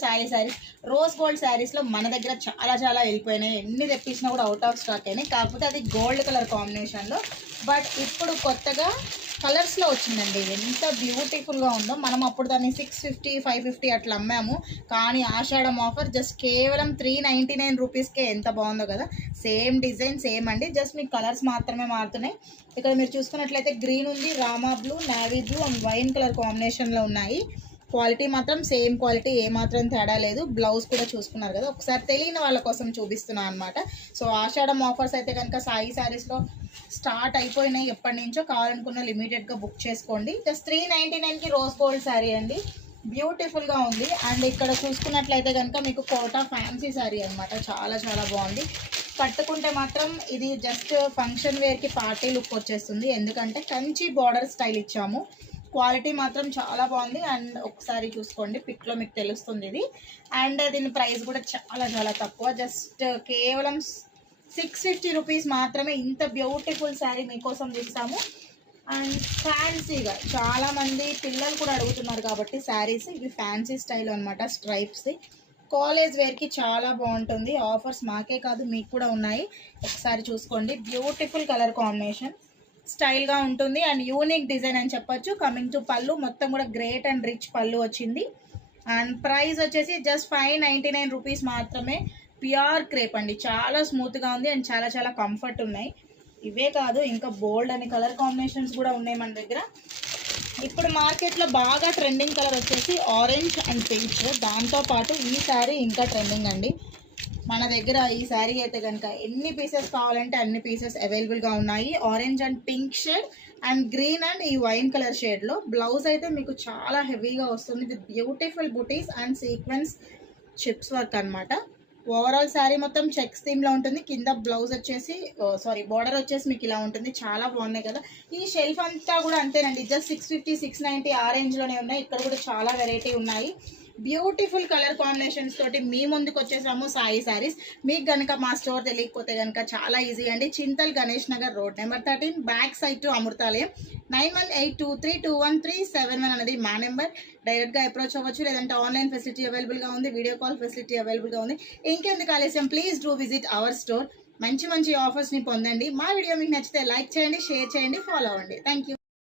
Saris rose gold శారీస్లో మన దగ్గర చాలా వెళ్ళిపోయినాయి. ఎన్ని తెప్పించినా కూడా అవుట్ ఆఫ్ స్టాక్ అయినాయి. కాకపోతే అది గోల్డ్ కలర్ కాంబినేషన్లో. బట్ ఇప్పుడు కొత్తగా కలర్స్లో వచ్చిందండి. ఎంత బ్యూటిఫుల్గా ఉందో. మనం అప్పుడు దాన్ని 650 550 అట్లా అమ్మాము. కానీ ఆషాఢం ఆఫర్ జస్ట్ కేవలం 399 రూపీస్కే ఎంత బాగుందో కదా. సేమ్ డిజైన్ సేమ్ అండి, జస్ట్ మీకు కలర్స్ మాత్రమే మారుతున్నాయి. ఇక్కడ మీరు చూసుకున్నట్లయితే గ్రీన్ ఉంది, Rama blue, navy blue and wine colour కాంబినేషన్లో ఉన్నాయి. క్వాలిటీ మాత్రం సేమ్ క్వాలిటీ, ఏమాత్రం తేడా లేదు. బ్లౌజ్ కూడా చూసుకున్నారు కదా. ఒకసారి తెలియని వాళ్ళ కోసం చూపిస్తున్నాను అనమాట. సో ఆషాఢం ఆఫర్స్ అయితే కనుక సాయి శారీస్లో స్టార్ట్ అయిపోయినాయి ఎప్పటి నుంచో. కావాలనుకున్న లిమిటెడ్గా బుక్ చేసుకోండి. జస్ట్ 399కి రోజ్ గోల్డ్ శారీ అండి, బ్యూటిఫుల్గా ఉంది. అండ్ ఇక్కడ చూసుకున్నట్లయితే కనుక మీకు కోటా ఫ్యాన్సీ శారీ అనమాట. చాలా బాగుంది. కట్టుకుంటే మాత్రం ఇది జస్ట్ ఫంక్షన్ వేర్కి పార్టీ లుక్ వచ్చేస్తుంది. ఎందుకంటే కంచి బార్డర్ స్టైల్ ఇచ్చాము. క్వాలిటీ మాత్రం చాలా బాగుంది. అండ్ ఒకసారి చూసుకోండి, పిక్లో మీకు తెలుస్తుంది ఇది. అండ్ దీని ప్రైస్ కూడా చాలా తక్కువ, జస్ట్ కేవలం 650 రూపీస్ మాత్రమే. ఇంత బ్యూటిఫుల్ శారీ మీకోసం తీసాము. అండ్ ఫ్యాన్సీగా చాలామంది పిల్లలు కూడా అడుగుతున్నారు కాబట్టి శారీస్ ఇవి ఫ్యాన్సీ స్టైల్ అనమాట. స్ట్రైప్స్ కాలేజ్ వేర్కి చాలా బాగుంటుంది. ఆఫర్స్ మాకే కాదు మీకు కూడా ఉన్నాయి. ఒకసారి చూసుకోండి. బ్యూటిఫుల్ కలర్ కాంబినేషన్, స్టైల్గా ఉంటుంది అండ్ యూనిక్ డిజైన్ అని చెప్పొచ్చు. కమింగ్ టు పళ్ళు, మొత్తం కూడా గ్రేట్ అండ్ రిచ్ పళ్ళు వచ్చింది. అండ్ ప్రైస్ వచ్చేసి జస్ట్ 599 రూపీస్ మాత్రమే. ప్యూర్ క్రేప్ అండి, చాలా స్మూత్గా ఉంది అండ్ చాలా కంఫర్ట్ ఉన్నాయి. ఇవే కాదు, ఇంకా బోల్డ్ అని కలర్ కాంబినేషన్స్ కూడా ఉన్నాయి మన దగ్గర. ఇప్పుడు మార్కెట్లో బాగా ట్రెండింగ్ కలర్ వచ్చేసి ఆరెంజ్ అండ్ పింక్. దాంతోపాటు ఈ శారీ ఇంకా ట్రెండింగ్ అండి మన దగ్గర. ఈ శారీ అయితే కనుక ఎన్ని పీసెస్ కావాలంటే అన్ని పీసెస్ అవైలబుల్గా ఉన్నాయి. Orange and pink shade and green and ఈ వైన్ కలర్ షేడ్లో. బ్లౌజ్ అయితే మీకు చాలా హెవీగా వస్తుంది with beautiful buttis and sequence chips work అనమాట. ఓవరాల్ శారీ మొత్తం చెక్స్ థీమ్లో ఉంటుంది. కింద బ్లౌజ్ వచ్చేసి బార్డర్ వచ్చేసి మీకు ఇలా ఉంటుంది. చాలా బాగున్నాయి కదా. ఈ షెల్ఫ్ అంతా కూడా అంతేనండి, జస్ట్ 650 690 ఆ రేంజ్లోనే ఉన్నాయి. ఇక్కడ కూడా చాలా వెరైటీ ఉన్నాయి. బ్యూటిఫుల్ కలర్ కాంబినేషన్స్ తోటి మీ ముందుకు వచ్చేసాము సాయి శారీస్. మీకు కనుక మా స్టోర్ తెలియకపోతే కనుక చాలా ఈజీ అండి. Chintal Ganesh Nagar road number 13, back side to Amrutalayam. 9182321371 అనేది మా నెంబర్. డైరెక్ట్గా అప్రోచ్ అవ్వచ్చు, లేదంటే ఆన్లైన్ ఫెసిలిటీ అవైలబుల్గా ఉంది, వీడియో కాల్ ఫెసిలిటీ అవైలబుల్గా ఉంది. ఇంకెందుకు ఆలస్యం, please do visit our store. మంచి ఆఫర్స్ని పొందండి. మా వీడియో మీకు నచ్చితే లైక్ చేయండి, షేర్ చేయండి, ఫాలో అవ్వండి. Thank you.